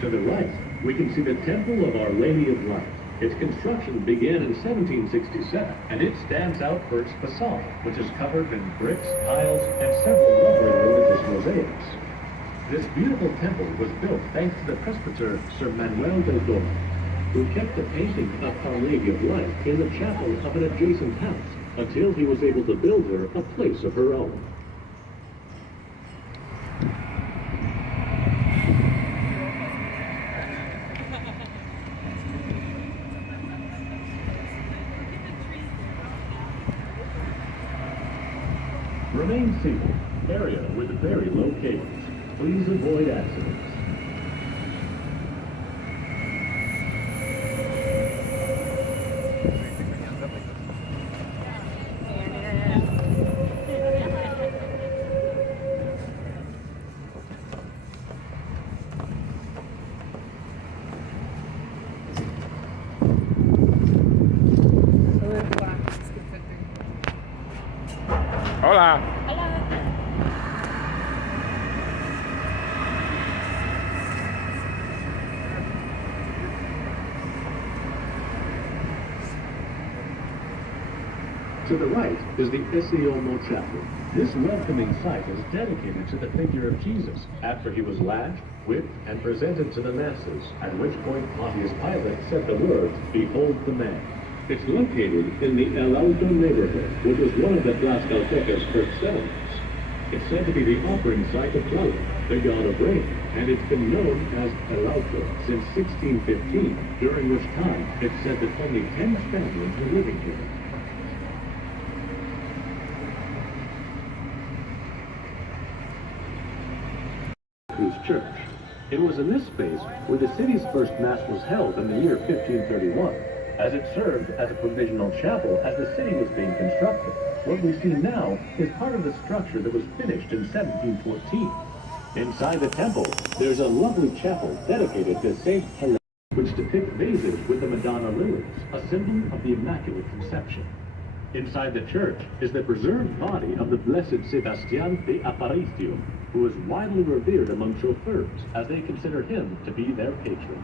To the right, we can see the Temple of Our Lady of Light. Its construction began in 1767, and it stands out for its facade, which is covered in bricks, tiles, and several lovely religious mosaics. This beautiful temple was built thanks to the presbyter Sir Manuel del Doro, who kept the painting of Our Lady of Light in the chapel of an adjacent house until he was able to build her a place of her own. Remain seated. Area with very low cables. Please avoid accidents. Hola. To the right is the Iseo Mojave. This welcoming site is dedicated to the figure of Jesus after he was lashed, whipped, and presented to the masses, at which point Pontius Pilate said the words, "Behold the man." It's located in the El Alto neighborhood, which was one of the Tlaxcaltecas' first settlements. It's said to be the offering site of Tlaloc, the god of rain, and it's been known as El Alto since 1615, during which time it's said that only 10 Spaniards were living here. Church. It was in this space where the city's first mass was held in the year 1531, as it served as a provisional chapel as the city was being constructed. What we see now is part of the structure that was finished in 1714. Inside the temple, there's a lovely chapel dedicated to Saint Helena, which depicts vases with the Madonna lilies, a symbol of the Immaculate Conception. Inside the church is the preserved body of the Blessed Sebastián de Aparicio, who is widely revered among chauffeurs as they consider him to be their patron.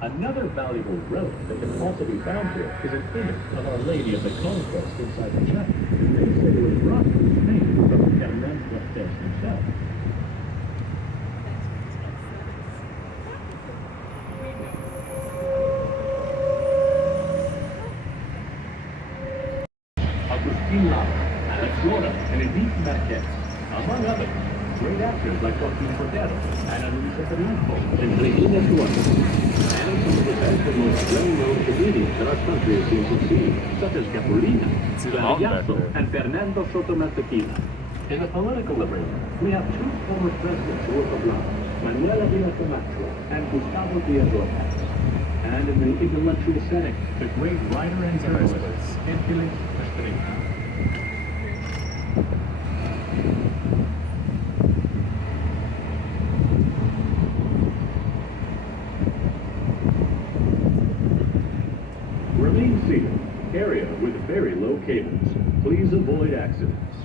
Another valuable relic that can also be found here is an image of Our Lady of the Conquest inside the chapel. They say it was brought from Spain from Hernán Cortés himself. Flora and Edith Marquez, among others, great actors like Joaquín Cordero, Ana Luisa Peluso, and Regina Suárez, and some of the best and most well-known comedians that our country has seen succeed, such as Capulina, Clariazo, and Fernando Sotomayor. In the political arena, we have two former presidents who were poblanos, Manuel Ávila Camacho and Gustavo Díaz Ordaz. And in the intellectual setting, the great writer and journalist, Félix Estrella. Remain seated. Area with very low cables. Please avoid accidents.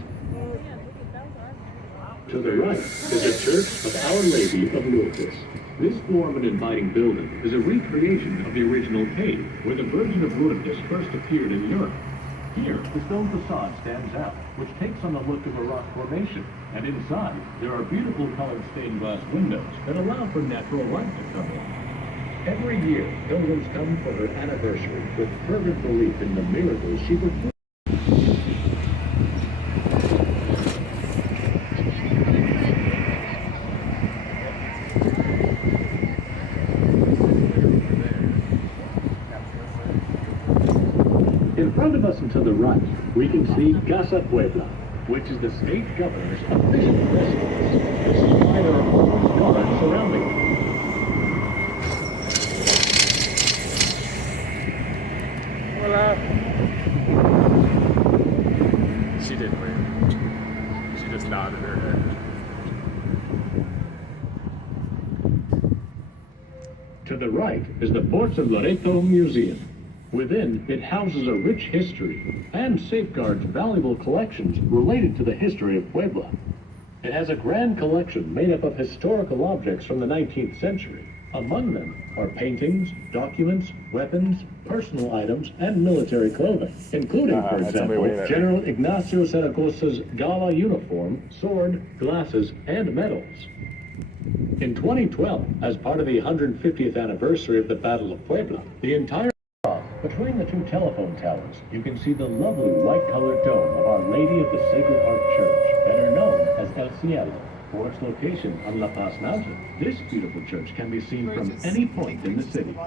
To the right is the Church of Our Lady of Lourdes. This warm and inviting building is a recreation of the original cave where the Virgin of Lourdes first appeared in Europe. Here, the stone facade stands out, which takes on the look of a rock formation, and inside, there are beautiful colored stained glass windows that allow for natural light to come in. Every year, pilgrims come for her anniversary with fervent belief in the miracles she performed. In front of us and to the right, we can see Casa Puebla, which is the state governor's official residence. This is why there are always guards surrounding it. Hola. She didn't wave. She just nodded her head. To the right is the Porcelain Museum. Within, it houses a rich history and safeguards valuable collections related to the history of Puebla. It has a grand collection made up of historical objects from the 19th century, Among them are paintings, documents, weapons, personal items, and military clothing, including, for that's somebody example, waving at me. General Ignacio Zaragoza's gala uniform, sword, glasses, and medals. In 2012, as part of the 150th anniversary of the Battle of Puebla, the entire between the two telephone towers, you can see the lovely white-colored dome of Our Lady of the Sacred Heart Church, better known as El Cielo. For its location on La Paz Mountain, this beautiful church can be seen from any point in the city.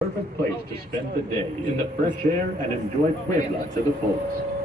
Perfect place to spend the day in the fresh air and enjoy Puebla to the fullest.